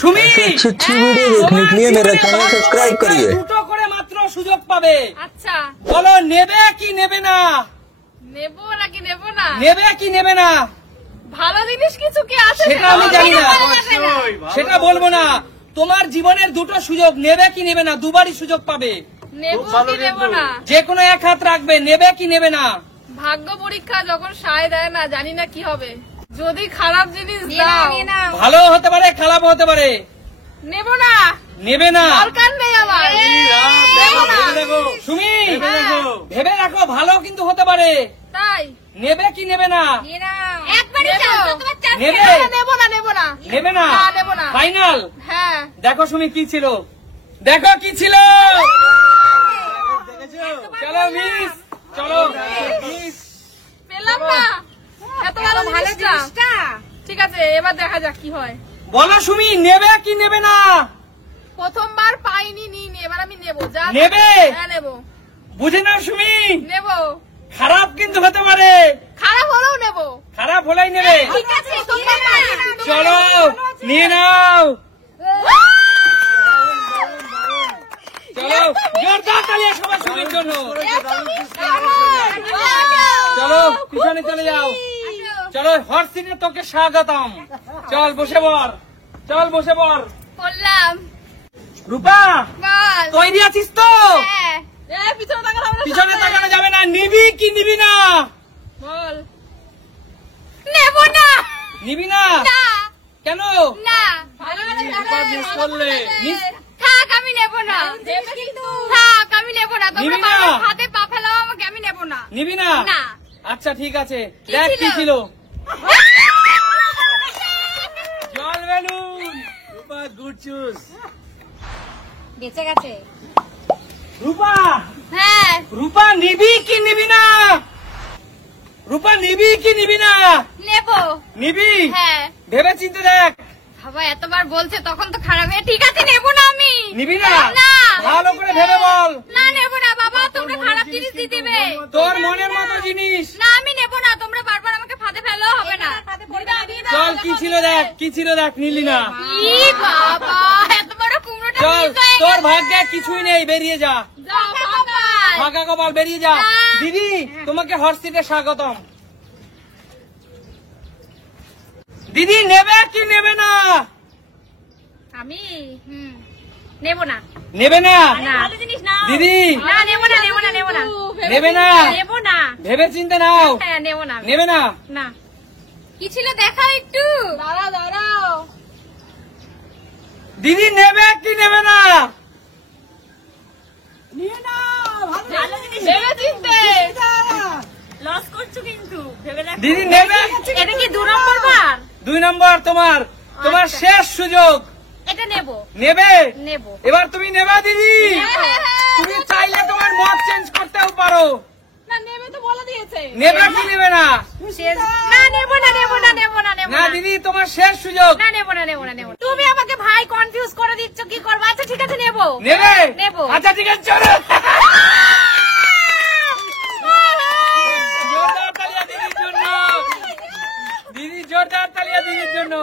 সুমি अच्छी वीडियो देखने के लिए मेरा चैनल सब्सक्राइब करिए। দুটো করে মাত্র সুযোগ পাবে। আচ্ছা বলো নেবে কি নেবে না? নেবো নাকি নেবো না? নেবে কি নেবে না? ভালো জিনিস কিছু কি আছে? সেটা আমি জানি না, সেটা বলবো না। তোমার জীবনের দুটো সুযোগ, নেবে কি নেবে না, দুবারই সুযোগ পাবে। নেবো কি নেবো না? যে কোনো এক হাত রাখবে, নেবে কি নেবে না। ভাগ্য পরীক্ষা যখন সায় দেয় না, জানি না কি হবে। যদি খারাপ জিনিস দাও, ভালো হতে পারে, খারাপ হতে পারে। নেবো না, নেবে না, দরকার নেই আমার। সুমি ভেবে রাখো, ভালো কিন্তু হতে পারে। তাই নেবে কি নেবে না? একবারই নেবে? নেবো না, নেবো না, নেবে না, না, নেবো না। ফাইনাল। হ্যাঁ দেখো সুমি কি ছিল, দেখো কি ছিল। চলো মিস, চলো মিস। পেলাম না, এত ভালো জিনিসটা। ঠিক আছে, এবার দেখা যাক কি হয়। বলো সুমি নেবে কি নেবে না? প্রথমবার পাইনি, নিইনি, এবার আমি নেবো। যা নেবে? হ্যাঁ নেবো, বুঝে নাও সুমি, নেবো। খারাপ কিন্তু হতে পারে। খারাপ হলেও নেবো। খারাপ হলেই নেবে। ঠিক আছে, প্রথমবার পাইনি না। চলো নিয়ে নাও। চলো জোরদার তালিয়া সবাই সুমির জন্য। চলো পিছনে চলে যাও। চলো হট সিটে তোকে স্বাগতম। চল বসে পড়, চল বসে পড়। বললাম রূপা বল। তৈরি আছিস তো? হ্যাঁ। পিছনে তাকানো হবে না, পিছনে তাকানো যাবে না। নিবি কি নিবি না? বল। নেবো না। নিবি না? না কেন? না, থাক, আমি নেবো না। থাক, আমি নেবো না। তোমরা নিবি না? বারবার হাতে পা ফেলাও আমাকে, আমি নেবো না। নিবি না? না। আচ্ছা ঠিক আছে, কি দেখ কি ছিল? ছিল। জল বেলুন। রূপা গুড চুজ। বেঁচে গেছে। রূপা, হ্যাঁ রূপা নিবি কি নিবি না? রূপা নিবি কি নিবি না? নেবো। নিবি? হ্যাঁ। ভেবে চিন্তে দেখ। বাবা এতবার বলছে, তখন তো খারাপ হয়ে। ঠিক আছে, নেবো না আমি। নিবি না? না। ভালো করে ভেবে বল। না, নেবো না বাবা, তোমরা খারাপ জিনিস দিয়ে দিবে। তোর মনের মতো জিনিস। না, আমি নেবো না। তোমরা বারবার আমাকে ফাঁদে ফেলো, হবে না। চল কি ছিল দেখ, কি ছিল দেখ, নিলি না। ই বাবা, এত বড় কুমড়োটা চল মিস হয়ে তোর গেছে। ভাগ্যে কিছুই নেই, বেরিয়ে যা। যাও, কপাল। ফাঁকা কপাল, বেরিয়ে যা। না। দিদি তোমাকে হট সিটে স্বাগতম। দিদি নেবে কি নেবে না? আমি নেবো না। নেবে না? না। দিদি না, নেবো না, নেবো না, নেবো না। নেবে না? নেবো না। ভেবে চিন্তে নাও। হ্যাঁ, নেবো না। নেবে না? না। কি ছিল দেখাও একটু। দাঁড়াও। দিদি নেবে কি নেবে না? ভেবে চিনতে। লস করছো কিন্তু ভেবে দেখো। দিদি নেবে? এটা কি 2 নম্বর বার? 2 নম্বর তোমার, তোমার আচ্ছা। শেষ সুযোগ। এটা নেবো। নেবে? নেবো। এবার তুমি নেবে দিদি? হ্যাঁ। তুমি চাইলে তোমার মত চেঞ্জ করতেও পারো। না, নেবে তো বলে দিয়েছে। নেবে কি নেবে না? না, নেবো না, নেবো না, নেবো না, নেবো না না। দিদি তোমার শেষ সুযোগ। না, নেবো না, নেবো না, নেবো না। তুমি আমাকে ভাই কনফিউজ করে দিচ্ছ, কি করবো? আচ্ছা ঠিক আছে, নেবো। নেবে? নেবো। আচ্ছা ঠিক আছে চলো। জোরদার তালিয়া দিদির জন্য। দিদি জোরদার তালিয়া দিদির জন্য।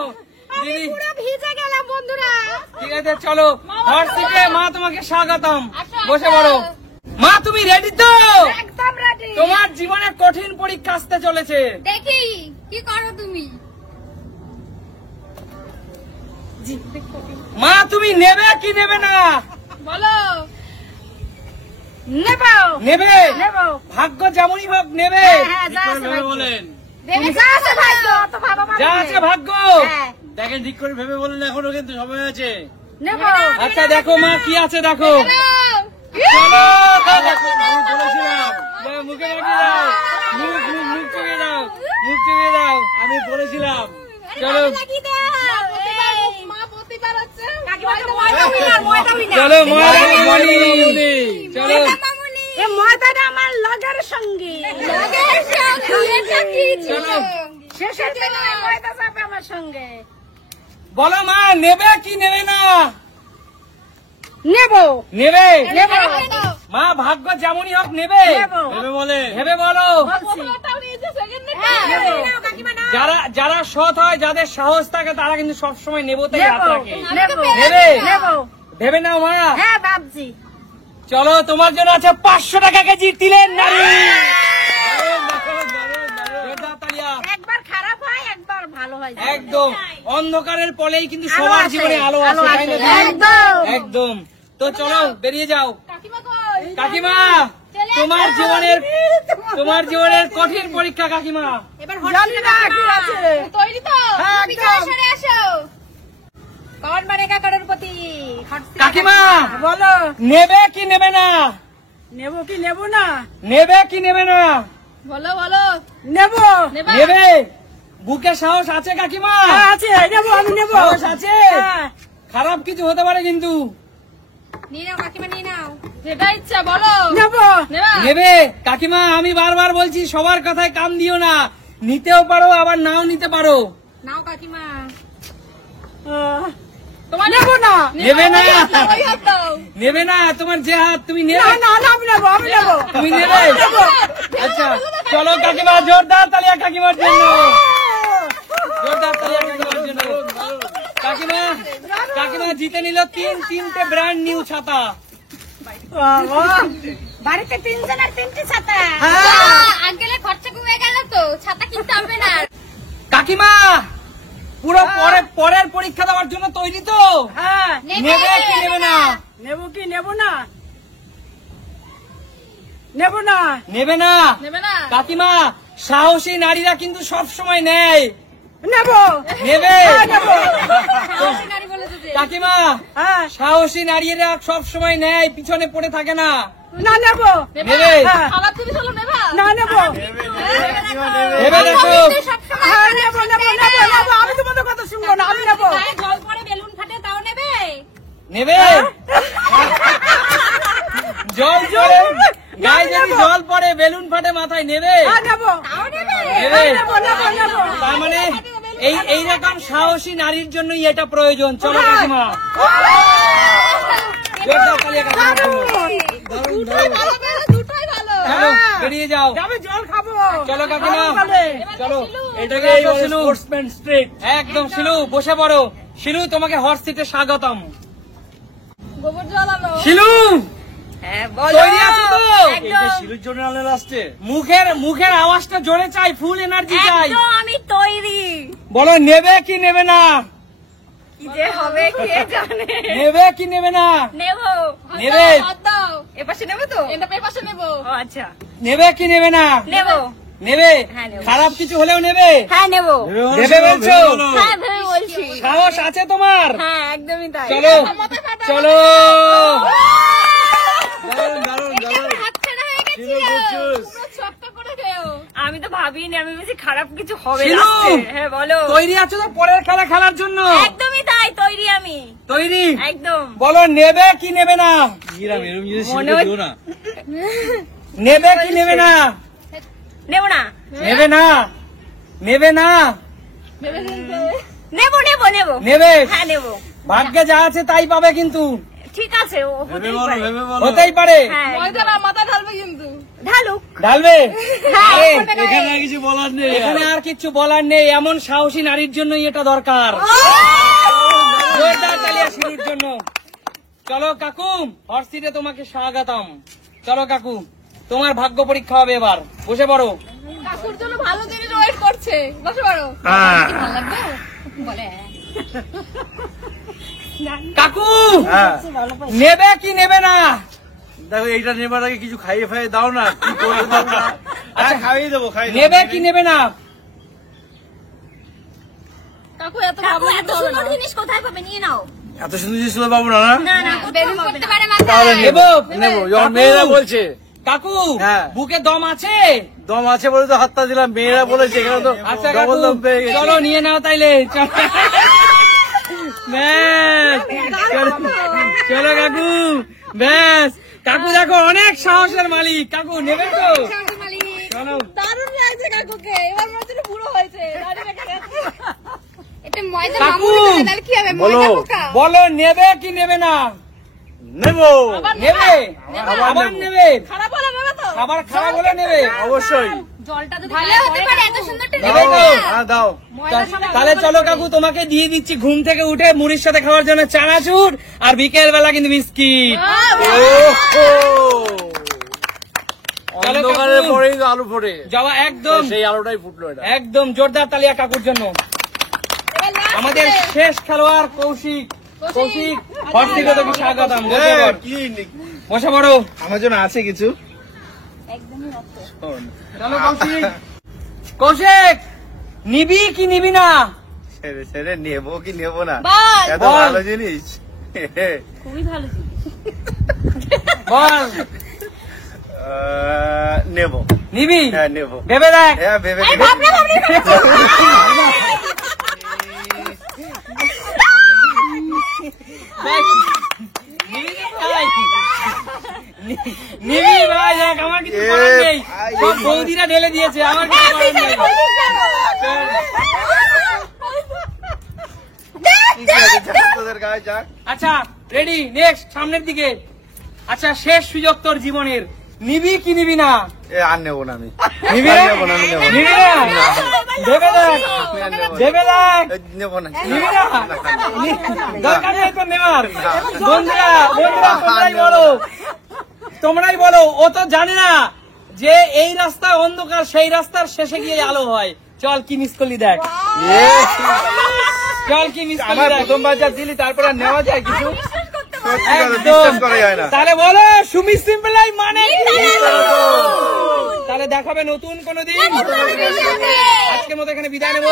দিদি পুরো ভিজে গেলাম বন্ধুরা। ঠিক আছে চলো হট সিটে। মা তোমাকে স্বাগতম, আসো, বসে আসো। পড়ো। মা তুমি রেডি তো? একদম ready। তোমার জীবনে কঠিন পরীক্ষা আসতে চলেছে। দেখি কি করো তুমি। মা তুমি নেবে কি নেবে না? বলো। নেবো। নেবে? নেবো। ভাগ্য যেমনই হোক নেবে। হ্যাঁ, যা আছে ভাগ্য। বলেন দেবে, যা আছে ভাগ্য, অত ভাবা ভাবি যা নেই। আছে ভাগ্য। হ্যাঁ, দেখেন ঠিক করে ভেবে বলেন, এখনো কিন্তু সময় আছে। নেবো। আচ্ছা দেখো মা কি আছে দেখো। নাও। চলো আমি বলেছিলাম, দাও, মুখে লাগিয়ে দাও। মুখ চুপিয়ে দাও, মুখ চুপিয়ে দাও। আমি বলেছিলাম। চলো লাগিয়ে দাও। মা প্রতিবার হচ্ছে। ময়দা winner, ময়দা winner। চলো ময়দানি। চলো এই ময়দাটা আমার লগের সঙ্গে। লগের সঙ্গে? এটা কি ছিল? চলো। শেষের দিনে ময়দা চাপে আমার সঙ্গে। বলো মা নেবে কি নেবে না? নেবো। নেবে? নেবো। মা ভাগ্য যেমনই হোক নেবে। নেবো। ভেবে বলেন। ভেবে বলো। প্রথমটাও নিয়েছে, সেকেন্ডে যারা যারা সৎ হয়, যাদের সাহস থাকে, তারা কিন্তু সবসময় নেবোতেই হাত রাখে। নেবো। নেবে? নেবো। ভেবে নাও মা। হ্যাঁ ভাবছি। চলো, তোমার জন্য আছে 500 টাকা কেজি তিলের নাড়ু। জোরদার তালিয়া। একবার খারাপ হয়, একবার ভালো হয়। একদম অন্ধকারের পলেই কিন্তু সবার জীবনে আলো আছে, তাই না? একদম। একদম। তো চলো, বেরিয়ে যাও। কাকিমা কই? কাকিমা, তোমার জীবনের কঠিন পরীক্ষা কাকিমা। এবার জানি না কি আছে। তৈরি তো? হ্যাঁ, তুমি কার সাথে আসো? কौन बनेगा करोड़पति? কাকিমা, বলো, নেবে কি নেবে না? নেবো কি নেবো না? নেবে কি নেবে না? বলো বলো। নেবো। নেবা? নেবে? বুকে সাহস আছে কাকিমা? হ্যাঁ, আছে, নেবো, আমি নেবো। সাহস আছে? হ্যাঁ, খারাপ কিছু হতে পারে কিন্তু। নিয়ে নাও কাকিমা, নিয়ে নাও। যেটা ইচ্ছা বলো। নেবো। নেবা? নেবে? কাকিমা, আমি বারবার বলছি, সবার কথায় কান দিও না। নিতেও পারো, আবার নাও নিতে পারো। নাও কাকিমা। তোমার নেবো না। নেবে না? ওই হাত দাও। নেবে না? তোমার যে হাত, তুমি না, নেবে? না, না, আমি নেবো, আমি নেবো। তুমি নেবে? আচ্ছা, চলো কাকিমা, জোরদার তালিয়া কাকিমার জন্য। জোরদার তালিয়া কাকিমার জন্য। কাকিমা জিতে নিল তিনটে ব্র্যান্ড নিউ ছাতা। বাবা, বাড়িতে 3 জনের 3টি ছাতা। হ্যাঁ। আঙ্কেলের খরচা কমে গেল তো, ছাতা কিনতে হবে না। কাকিমা, পুরো পরের পরীক্ষা দেওয়ার জন্য তৈরি তো? হ্যাঁ, নেবে কি নেবে না? নেবো কি নেবো না? নেবো না। নেবে না? নেবে না? কাকিমা, সাহসী নারীরা কিন্তু সব সময় নেয়। নেবো। নেবে? হ্যাঁ, নেবো। সাহসী নারী বলেছে যে। কাকিমা, হ্যাঁ, সাহসী নারীরা সব সময় নেয়, পিছনে পড়ে থাকে না। না, নেবো। নেবে? হ্যাঁ। খাবার তুমি চলো নেবা? না, নেবো। নেবে দেখো। হ্যাঁ, নেবো, নেবো, নেবো, নেবো। আমি তোমাদের কথা শুনবো না, আমি নেবো। গায়ে জল পড়ে বেলুন ফাটে তাও নেবে? নেবে? জল পড়ে, গায়ে যদি জল পড়ে, বেলুন ফাটে মাথায়, নেবে? হ্যাঁ, নেবো। তাও নেবে? নেবে? নেবো, নেবো, নেবো। তার মানে এইরকম সাহসী নারীর জন্যই এটা প্রয়োজন। চলো কাকিমা, জোরদার তালিয়া কাকিমার জন্য। দুটোই ভালো পেলে, দুটোই ভালো। চলো, বেরিয়ে যাও। আমি জল খাবো। চলো কাকিমা, বলে। চলো। এটাকে স্পোর্টসম্যান স্ট্রিট। একদম শিলু, বসে পড়ো। শিলু, তোমাকে হট সিটে স্বাগতম। গোবর জল আলো। শিলু, হ্যাঁ, তৈরি আছো তো? এইটা শিলুর জন্য আনলে লাস্টে। মুখের আওয়াজটা জোরে চাই, ফুল এনার্জি চাই। একদম আমি তৈরি। বলো, নেবে কি নেবে না? কি যে হবে কে জানে। নেবে কি নেবে না? নেবো। নেবে? হাত দাও। এপাশে নেবো তো? এটা পেপাসে নেবো। ও আচ্ছা, নেবে কি নেবে না? নেবো। নেবে? হ্যাঁ, নেবো। খারাপ কিছু হলেও নেবে? হ্যাঁ নেবো। নেবে বলছো? হ্যাঁ ভেবে বলছি। সাহস আছে তোমার? হ্যাঁ একদমই তাই। চলো, চলো। দারুণ, দারুণ, দারুণ। হাত ছেড়ে হয়ে গেছিল। শিলু, বুঝছুস? পুরো ছোট্ট করে খেও। আমি তো ভাবিনি আমি বেশি খারাপ কিছু হবে শিলু! লাস্টে। হ্যাঁ বলো। তৈরি আছো তো পরের খেলা খেলার জন্য? একদমই তাই, তৈরি আমি। তৈরি? একদম। বলো, নেবে কি নেবে না? গিরাম, এরম জিনিস মনে শিলুকে হচ্ছে- দিও না। নেবে কি নেবে না? নেবো না। নেবে না? নেবে না? ভেবে চিনতে। নেবো নেবো নেবো। নেবে? হ্যাঁ নেবো। ভাগ্যে যা আছে তাই পাবে কিন্তু। ঠিক আছে, ও ভেবে হতেই বলো, পারে। ভেবে বলো। হতেই পারে। হ্যাঁ ময়দা না মাথা ঢালবে কিন্তু। ঢালুক। ঢালবে? আরে, এখানে আর কিছু বলার নেই। এখানে আর কিছু বলার নেই। এমন সাহসী নারীর জন্যই এটা দরকার। জোরদার তালিয়া শিলুর জন্য। চলো কাকু, হট সিটে তোমাকে স্বাগতম। চলো কাকু, তোমার ভাগ্য পরীক্ষা হবে এবার। বসে পড়ো। কাকুর জন্য ভালো জিনিস ওয়েট করছে। বসে পড়ো। ভালো লাগবে? বলে কাকু, হ্যাঁ, নেবে কি নেবে না? দেখো এইটা নেবার আগে কিছু খাইয়ে ফাইয়ে দাও না। কি করবে দাও না। আচ্ছা, খাইয়ে দেবো, খাইয়ে দেবো। নেবে কি নেবে না? কাকু এত কাকু ভাবনা এত সুন্দর জিনিস কোথায় পাবে, নিয়ে নাও। এত সুন্দর জিনিস ছিল পাবো না না? না না কোথাও বেলুন পাবে করতে না। পারে তাহলে মাথায়। নেবো, নেবো? নেবো। যখন কাকু। মেয়েরা বলছে কাকু, হ্যাঁ। বুকে দম আছে? দম আছে বলে তো হাতটা দিলাম। মেয়েরা বলেছে এখানে তো আচ্ছা কাকু, ডবল দম পেয়ে গেছে। চলো নিয়ে নাও তাইলে। চলো। ব্যাস, চলো কাকু, ব্যাস। কাকু দেখো, অনেক সাহসের মালিক। কাকু নেবে তো? কাকু মালিক। চলো। দারুণ লাগছে কাকুকে। এবার মনে হচ্ছে বুড়ো হয়েছে। দাড়ি রেখে গেছে। এটা ময়দা কাকু, মামুনি না, তাহলে কি হবে? বলো। ময়দা পোকা। বলো, নেবে কি নেবে না? নেবো, নেবে? আবার আবার নেবো। নেবে? খারাপ হলে নেবে তো? আবার খারাপ হলে নেবে? অবশ্যই। জলটা যদি ভালো হতে পারে এত সুন্দর নেবে তো? হ্যাঁ দাও। তাহলে চলো কাকু তোমাকে দিয়ে দিচ্ছি ঘুম থেকে উঠে মুড়ির সাথে খাওয়ার জন্য চানাচুর আর বিকেল বেলা কিন্তু বিস্কিট। চলো অন্ধকারের কাকু। পরেই তো আলু ফোটে, যাওয়া একদম সেই আলুটাই ফুটলো এটা। একদম জোরদার তালিয়া কাকুর জন্য। আমাদের শেষ খেলোয়াড় কৌশিক। কৌশিক হর্ষিকে তোকে স্বাগতম। বসে পড়। বসে পড়ো। আমার জন্য আছে কিছু। চলো কৌশিক। কৌশিক নিবি কি নিবি না? ছেড়ে ছেড়ে নেবো কি নেবো না, বল। এত বল। ভালো জিনিস। খুবই ভালো জিনিস। বল নেবো। নিবি? হ্যাঁ নেবো। ভেবে দেখ। হ্যাঁ ভেবে নিবি ভাই দেখ, আমার কিছু করার নেই। সব বৌদিরা ঢেলে দিয়েছে, আমার কিছু করার নেই। তোদের গায়ে যাক। আচ্ছা রেডি, নেক্সট সামনের দিকে। আচ্ছা শেষ সুযোগ তোর জীবনের, নিবি কি নিবি না? আর নেবো না আমি। নিবি আর না? নেবো না, আমি নেবো না। নিবি না? ভেবে দেখ, আমি আর নেবো না। ভেবে দেখ। নেবো না। নিবি না? দরকার নেই তো নেওয়ার। বন্ধুরা বন্ধুরা তোমরাই বলো, তোমরাই বলো। ও তো জানে না যে এই রাস্তা অন্ধকার, সেই রাস্তার শেষে গিয়ে আলো হয়। চল কি মিস করলি দেখ, চল কি মিস করলি আমার দেখ। প্রথমবার যা দিলি তারপরে আর নেওয়া যায় কিছু? সত্যি কথা, একদম। বিশ্বাস করা যায় না। তাহলে বলো সুমি সিম্পল মানে কি? তাহলে দেখাবে নতুন কোনো দিন। আজকের মতো এখানে বিদায় নেবো।